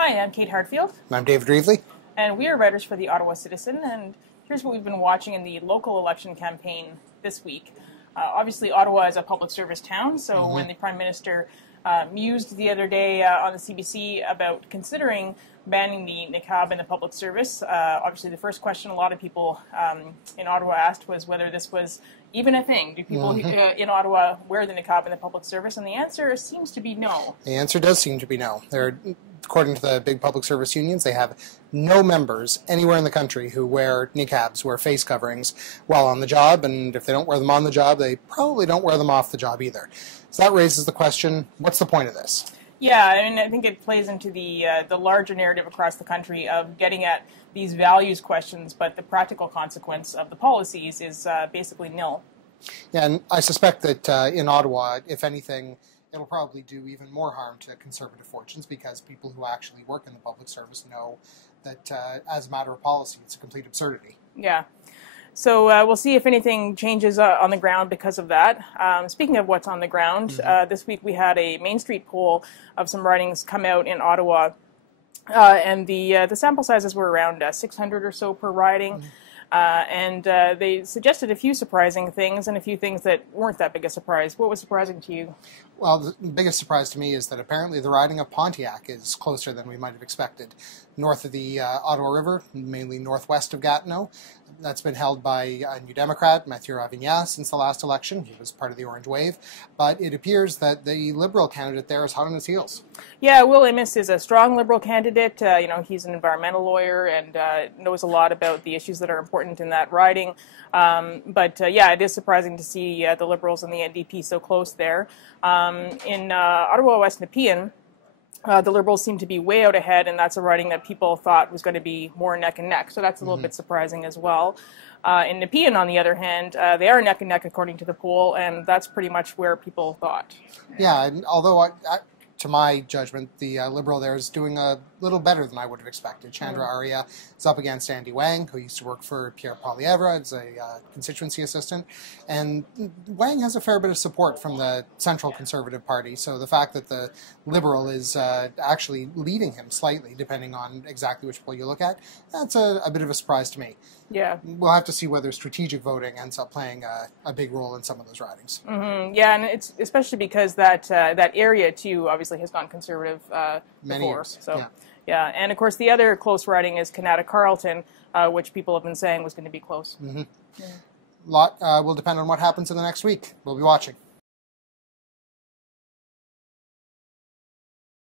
Hi, I'm Kate Heartfield. And I'm David Reevely. And we are writers for the Ottawa Citizen, and here's what we've been watching in the local election campaign this week. Obviously, Ottawa is a public service town, so when the Prime Minister mused the other day on the CBC about considering banning the Niqab in the public service, obviously the first question a lot of people in Ottawa asked was whether this was even a thing. Do people in Ottawa wear the Niqab in the public service? And the answer seems to be no. The answer does seem to be no. According to the big public service unions, they have no members anywhere in the country who wear niqabs, wear face coverings while on the job, and if they don't wear them on the job, they probably don't wear them off the job either. So that raises the question, what's the point of this? Yeah, I mean, I think it plays into the larger narrative across the country of getting at these values questions, but the practical consequence of the policies is basically nil. Yeah, and I suspect that in Ottawa, if anything, it'll probably do even more harm to conservative fortunes because people who actually work in the public service know that as a matter of policy, it's a complete absurdity. Yeah. So we'll see if anything changes on the ground because of that. Speaking of what's on the ground, this week we had a Main Street poll of some ridings come out in Ottawa, and the sample sizes were around 600 or so per riding. And they suggested a few surprising things and a few things that weren't that big a surprise. What was surprising to you? Well, the biggest surprise to me is that apparently the riding of Pontiac is closer than we might have expected. North of the Ottawa River, mainly northwest of Gatineau. That's been held by a New Democrat, Mathieu Ravignas, since the last election. He was part of the Orange Wave. But it appears that the Liberal candidate there is hot on his heels. Yeah, Will Amos is a strong Liberal candidate. He's an environmental lawyer and knows a lot about the issues that are important in that riding. But it is surprising to see the Liberals and the NDP so close there. In Ottawa West Nepean, the Liberals seem to be way out ahead, and that's a riding that people thought was going to be more neck and neck. So that's a little bit surprising as well. In Nepean, on the other hand, they are neck and neck according to the poll, and that's pretty much where people thought. Yeah, and although to my judgment, the Liberal there is doing a little better than I would have expected. Chandra Aria is up against Andy Wang, who used to work for Pierre Poilievre as a constituency assistant. And Wang has a fair bit of support from the Central Conservative Party, so the fact that the Liberal is actually leading him slightly, depending on exactly which poll you look at, that's a bit of a surprise to me. Yeah. We'll have to see whether strategic voting ends up playing a big role in some of those ridings. Yeah, and it's especially because that area, too, obviously has gone conservative Many before. years. So, yeah, and of course the other close riding is Kanata-Carleton, which people have been saying was going to be close. A lot will depend on what happens in the next week. We'll be watching.